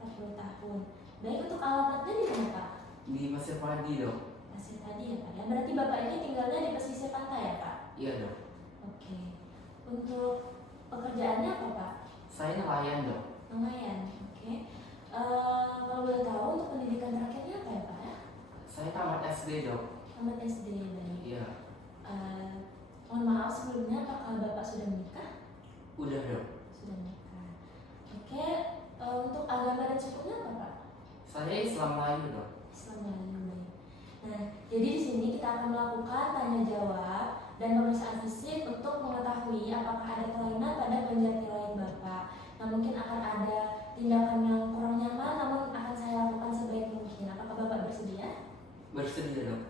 40 tahun. Baik, untuk alamatnya di mana Pak? Di Pasir Padi dok. Pasir Padi ya Pak ya. Berarti Bapak ini tinggalnya di pesisir pantai ya Pak? Iya dok. Oke. Untuk pekerjaannya apa Pak? Saya nelayan dok. Nelayan. Oke. Kalau boleh tahu untuk pendidikan terakhirnya apa ya Pak ya? Saya tamat SD dok. Tamat SD. Baik. Iya. Mohon maaf sebelumnya, apakah Bapak sudah menikah? Udah dok. Sudah menikah. Oke. Untuk agama dan sukunya apa Pak? Saya Islam Melayu dok. Islam Melayu. Nah, jadi di sini kita akan melakukan tanya jawab dan pemeriksaan fisik untuk mengetahui apakah ada kelainan pada kelenjar tiroid Bapak. Nah, mungkin akan ada tindakan yang kurang nyaman, namun akan saya lakukan sebaik mungkin. Apakah Bapak bersedia? Bersedia dok.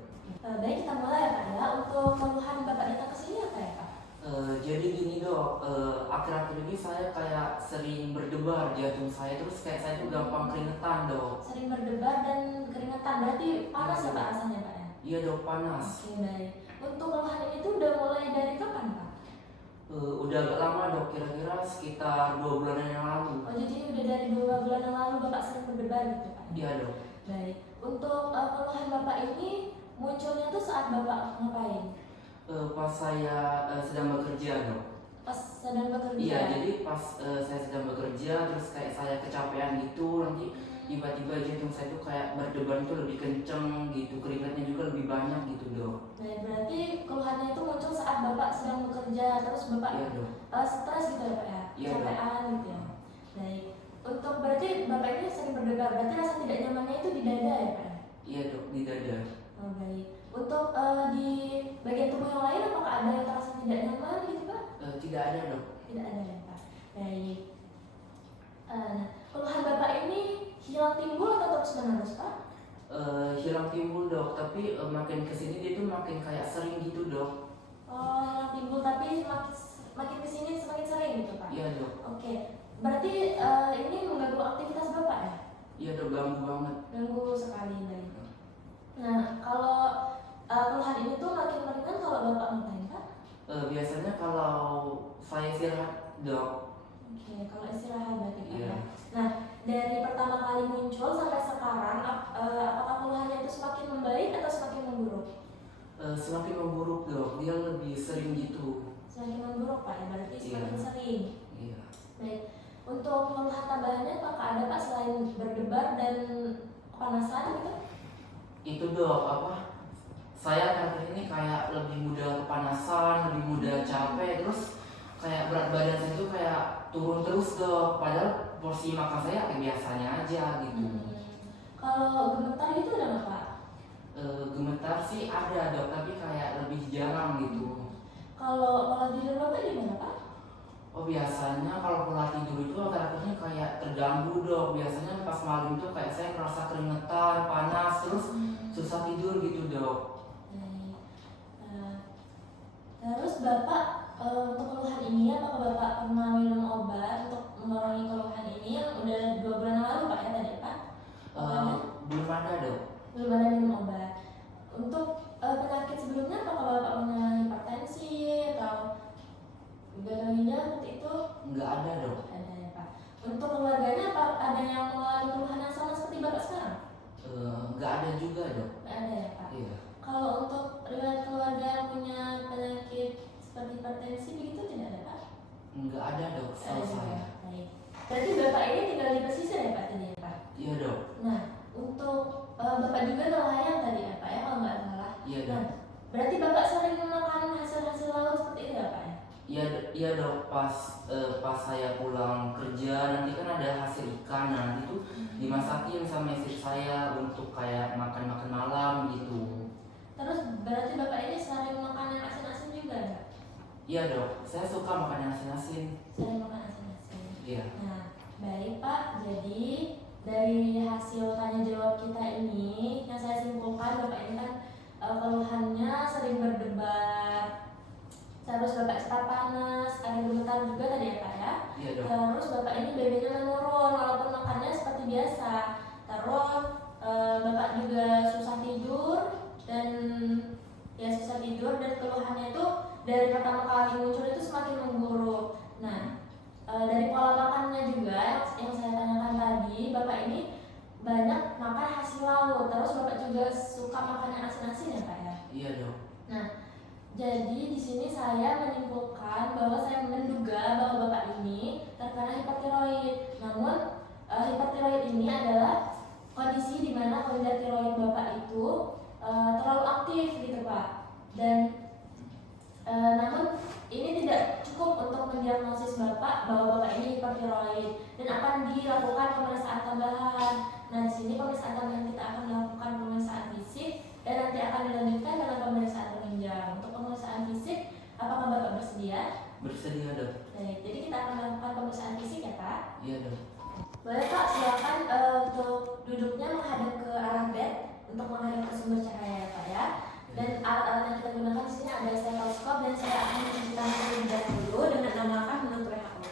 Baik, kita mulai ya Pak ya. Untuk keluhan Bapak datang ke sini apa ya Pak? Jadi gini dok, akhir-akhir ini saya kayak sering berdebar jantung saya, terus kayak saya tuh gampang keringetan dok. Sering berdebar dan keringetan, berarti panas ya Pak rasanya Pak ya? Iya dok, panas. Oke, baik. Untuk keluhan ini tuh udah mulai dari kapan Pak? Udah agak lama dok, kira-kira sekitar 2 bulan yang lalu. Oh, jadi udah dari 2 bulan yang lalu Bapak sering berdebar gitu Pak? Iya dok. Baik. Untuk keluhan Bapak ini munculnya tuh saat Bapak ngapain? Pas saya sedang bekerja dok. Pas sedang bekerja? Iya, jadi pas saya sedang bekerja, terus kayak saya kecapean gitu, nanti tiba-tiba jantung saya tuh kayak berdebar itu lebih kenceng gitu, keringatnya juga lebih banyak gitu dok. Baik, berarti keluhannya itu muncul saat Bapak sedang bekerja, terus Bapak Iya dok. stres gitu ya Pak ya? Iya, dok. Capean gitu ya? Baik. Untuk berarti Bapak ini sering berdebar, berarti rasa tidak nyamannya itu di dada ya Pak? Iya dok, di dada. Oh, baik. Untuk di bagian tubuh yang lain apakah ada yang terasa tidak nyaman gitu Pak? Tidak ada dok. Tidak ada ya Pak. Baik. Keluhan Bapak ini hilang timbul atau terus menerus Pak? Hilang timbul dok, tapi makin kesini dia tuh makin kayak sering gitu dok. Oh, hilang timbul tapi makin kesini semakin sering gitu Pak? Iya dok. Oke. Berarti ini mengganggu aktivitas Bapak ya? Iya dok, ganggu banget. Ganggu sekali, baik. Nah, kalau keluhan ini tuh makin meringan kalau Bapak ngapain Pak? Biasanya kalau saya istirahat dok. Oke, kalau istirahat berarti Pak Iya. ya. Nah, dari pertama kali muncul sampai sekarang, apakah keluhannya itu semakin membaik atau semakin memburuk? Semakin memburuk dok, dia lebih sering gitu. Semakin memburuk Pak ya, berarti semakin Iya. sering. Iya. Baik. Untuk keluhan tambahannya apakah ada Pak selain berdebar dan kepanasan gitu? Itu dok, apa? Saya akhir ini kayak lebih mudah kepanasan, lebih mudah capek, terus kayak berat badan saya tuh kayak turun terus dok. Padahal porsi makan saya kayak biasanya aja gitu. Kalau gemetar itu ada nggak Pak? Gemetar sih ada dok, tapi kayak lebih jarang gitu. Kalau pola tidur Bapak gimana Pak? Oh biasanya kalau pola tidur itu akhir-akhirnya kayak terganggu dok. Biasanya pas malam itu kayak saya merasa keringetan, panas, terus susah tidur gitu dok. Baik. Terus Bapak untuk keluhan ini apakah Bapak pernah minum obat untuk mengurangi keluhan ini yang udah 2 bulan yang lalu Pak ya tadi Pak? Belum ada dok. Belum ada minum obat. Untuk penyakit sebelumnya apakah Bapak punya hipertensi atau gagal ginjal seperti itu? Nggak ada dok. Ada ya Pak. Untuk keluarganya apa ada yang mengalami keluhan yang sama seperti Bapak sekarang? Nggak ada juga dok. Nggak ada ya Pak. Iya. Kalau untuk riwayat keluarga yang punya penyakit seperti hipertensi begitu tidak ada Pak? Nggak ada dok, setahu saya. Baik. Berarti Bapak ini tinggal di pesisir ya Pak tadi ya Pak? Iya dok. Nah, untuk Bapak juga nelayan tadi ya Pak ya kalau nggak salah? Iya dok. Nah, berarti Bapak sering makan hasil-hasil laut seperti itu ya Pak ya? Iya dok. Pas saya pulang kerja nanti kan ada hasil ikan, nah nanti tuh dimasakin sama istri saya untuk kayak makan malam gitu. Terus berarti Bapak ini sering makan yang asin-asin juga ya? Iya dok, saya suka makan yang asin-asin. Sering makan asin-asin. Iya. Nah, baik Pak. Jadi dari hasil tanya jawab kita ini yang saya simpulkan Bapak ini kan keluhannya sering berdebar, terus Bapak cepat panas, ada gemetar juga tadi ya Pak ya. Iya dok. Terus Bapak ini BB-nya menurun walaupun makannya seperti biasa. Terus Bapak juga susah tidur dan keluhannya itu dari pertama kali muncul itu semakin memburuk. Nah, dari pola makannya juga yang saya tanyakan tadi, Bapak ini banyak makan hasil laut, terus Bapak juga suka makan yang asin-asin ya Pak ya? Iya dok. Nah, jadi di sini saya menyimpulkan bahwa saya menduga bahwa Bapak ini terkena hipertiroid. Namun hipertiroid ini adalah kondisi di mana kelenjar tiroid Bapak itu terlalu aktif gitu Pak. Dan namun ini tidak cukup untuk mendiagnosis Bapak bahwa Bapak ini hipertiroid dan akan dilakukan pemeriksaan tambahan. Nah, di sini pemeriksaan tambahan kita akan melakukan pemeriksaan fisik dan nanti akan dilanjutkan dengan pemeriksaan penunjang. Untuk pemeriksaan fisik, apakah Bapak bersedia? Bersedia dok. Baik, jadi kita akan melakukan pemeriksaan fisik ya Pak. Iya dok. Boleh Pak, silakan untuk duduknya menghadap ke arah bed untuk menghadap ke sumber cahaya ya Pak ya. Dan alat-alat yang kita gunakan di sini ada stetoskop dan saya akan mencuci tangan terlebih dahulu dengan menggunakan menurut WHO.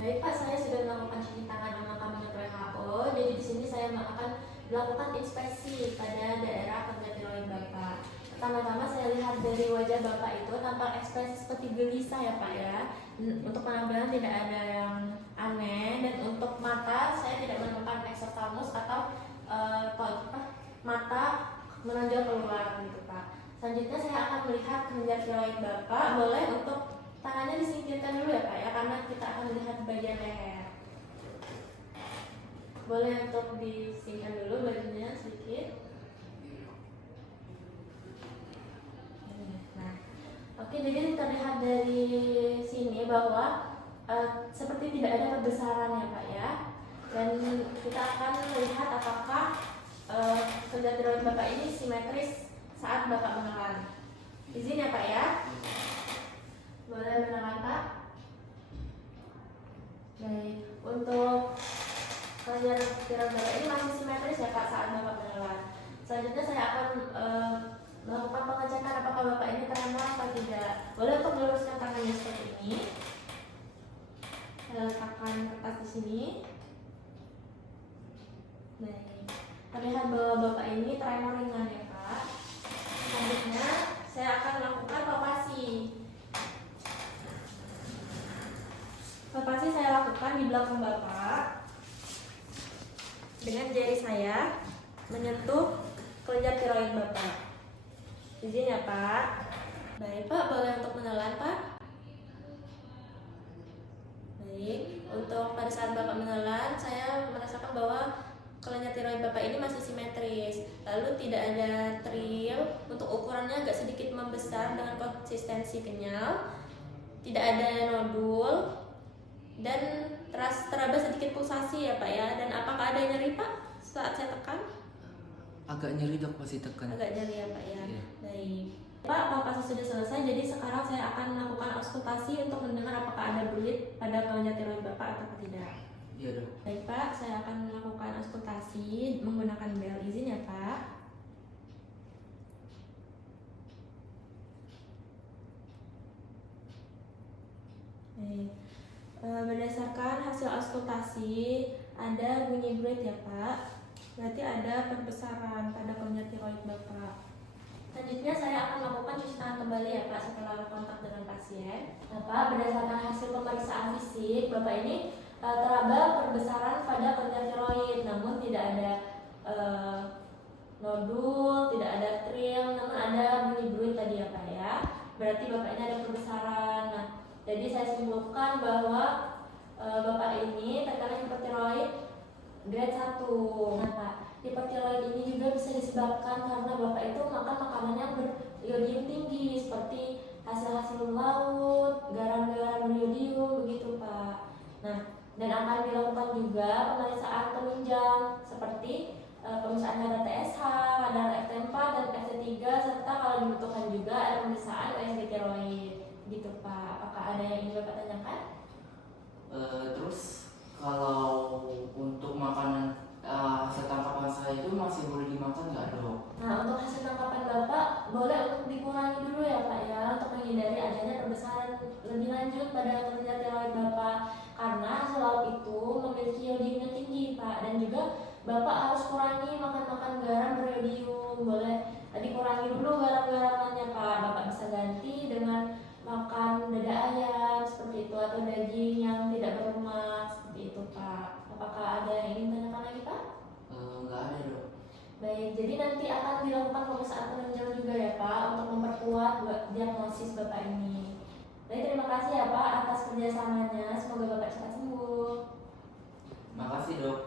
Baik Pak, saya sudah melakukan cuci tangan menggunakan menurut WHO. Jadi di sini saya akan melakukan inspeksi pada daerah kelenjar tiroid Bapak. Pertama-tama saya lihat dari wajah Bapak itu tampak ekspresi seperti gelisah ya Pak ya. Untuk penampilan tidak ada yang aneh dan untuk mata saya tidak menemukan exophthalmos atau mata menonjol keluar gitu Pak. Selanjutnya saya akan melihat kelenjar tiroid Bapak. Boleh untuk tangannya disingkirkan dulu ya Pak ya, karena kita akan melihat bagian leher. Boleh untuk disingkirkan dulu bajunya sedikit. Nah, oke, jadi terlihat dari sini bahwa seperti tidak ada perbesaran ya Pak ya. Dan kita akan melihat apakah kelenjar tiroid Bapak ini simetris saat Bapak menelan. Izin ya Pak ya. Boleh menelan Pak. Baik, untuk kelenjar tiroid Bapak ini masih simetris ya Pak saat Bapak menelan. Selanjutnya saya akan melakukan pengecekan apakah Bapak ini tremor atau tidak. Boleh untuk meluruskan tangannya seperti ini. Saya letakkan kertas di sini. Baik, terlihat bahwa Bapak ini tremor ringan ya Pak. Selanjutnya saya akan melakukan palpasi. Palpasi saya lakukan di belakang Bapak dengan jari saya menyentuh kelenjar tiroid Bapak. Izin ya Pak. Baik Pak, boleh untuk menelan Pak. Baik, untuk pada saat Bapak menelan saya merasakan bahwa kelenjar tiroid Bapak ini masih simetris. Lalu tidak ada tril, untuk ukurannya agak sedikit membesar dengan konsistensi kenyal. Tidak ada nodul dan teraba sedikit pulsasi ya Pak ya. Dan apakah ada nyeri Pak saat saya tekan? Agak nyeri dok pas ditekan. Agak nyeri ya Pak ya. Iya. Baik. Pak, palpasi sudah selesai. Jadi sekarang saya akan melakukan auskultasi untuk mendengar apakah ada belit pada kelenjar tiroid Bapak atau tidak. Iya dok. Baik Pak, saya akan melakukan auskultasi menggunakan bel. Izin ya Pak. Baik. Berdasarkan hasil auskultasi ada bunyi berat ya Pak. Berarti ada perbesaran pada kelenjar tiroid Bapak. Selanjutnya saya akan melakukan cuci tangan kembali ya Pak setelah kontak dengan pasien. Nah Pak, berdasarkan hasil pemeriksaan fisik Bapak ini teraba perbesaran pada kelenjar tiroid, namun tidak ada nodul, tidak ada tril, namun ada bunyi bruit tadi ya Pak ya. Berarti Bapak ini ada perbesaran. Nah, jadi saya simpulkan bahwa Bapak ini terkena hipertiroid grade 1. Nah Pak, hipertiroid ini juga bisa disebabkan karena Bapak itu makan makanan yang beriodium tinggi seperti hasil-hasil laut, garam-garam beriodium begitu Pak. Nah, dan akan dilakukan juga pemeriksaan penunjang seperti pemeriksaan kadar TSH, kadar FT4 dan FT3 serta kalau dibutuhkan juga ada pemeriksaan USG tiroid gitu Pak. Apakah ada yang ingin Bapak tanyakan? Terus kalau untuk makanan hasil tangkapan saya itu masih boleh dimakan nggak dok? Nah, untuk hasil tangkapan Bapak boleh untuk dikurangi dulu ya Pak ya, untuk menghindari adanya perbesaran lebih lanjut pada kelenjar tiroid Bapak, karena hasil laut itu memiliki iodium yang tinggi Pak, dan juga Bapak harus kurangi makan garam berjodium. Boleh dikurangi dulu garam-garamannya Pak. Bapak bisa ganti dengan makan dada ayam seperti itu, atau daging yang tidak berlemak seperti itu Pak. Apakah ada yang ingin tanyakan lagi Pak? Nggak ada dok. Baik, jadi nanti akan dilakukan pemeriksaan penunjang juga ya Pak, untuk memperkuat diagnosis Bapak ini. Baik, terima kasih ya Pak atas kerjasamanya. Semoga Bapak cepat sembuh. Makasih dok.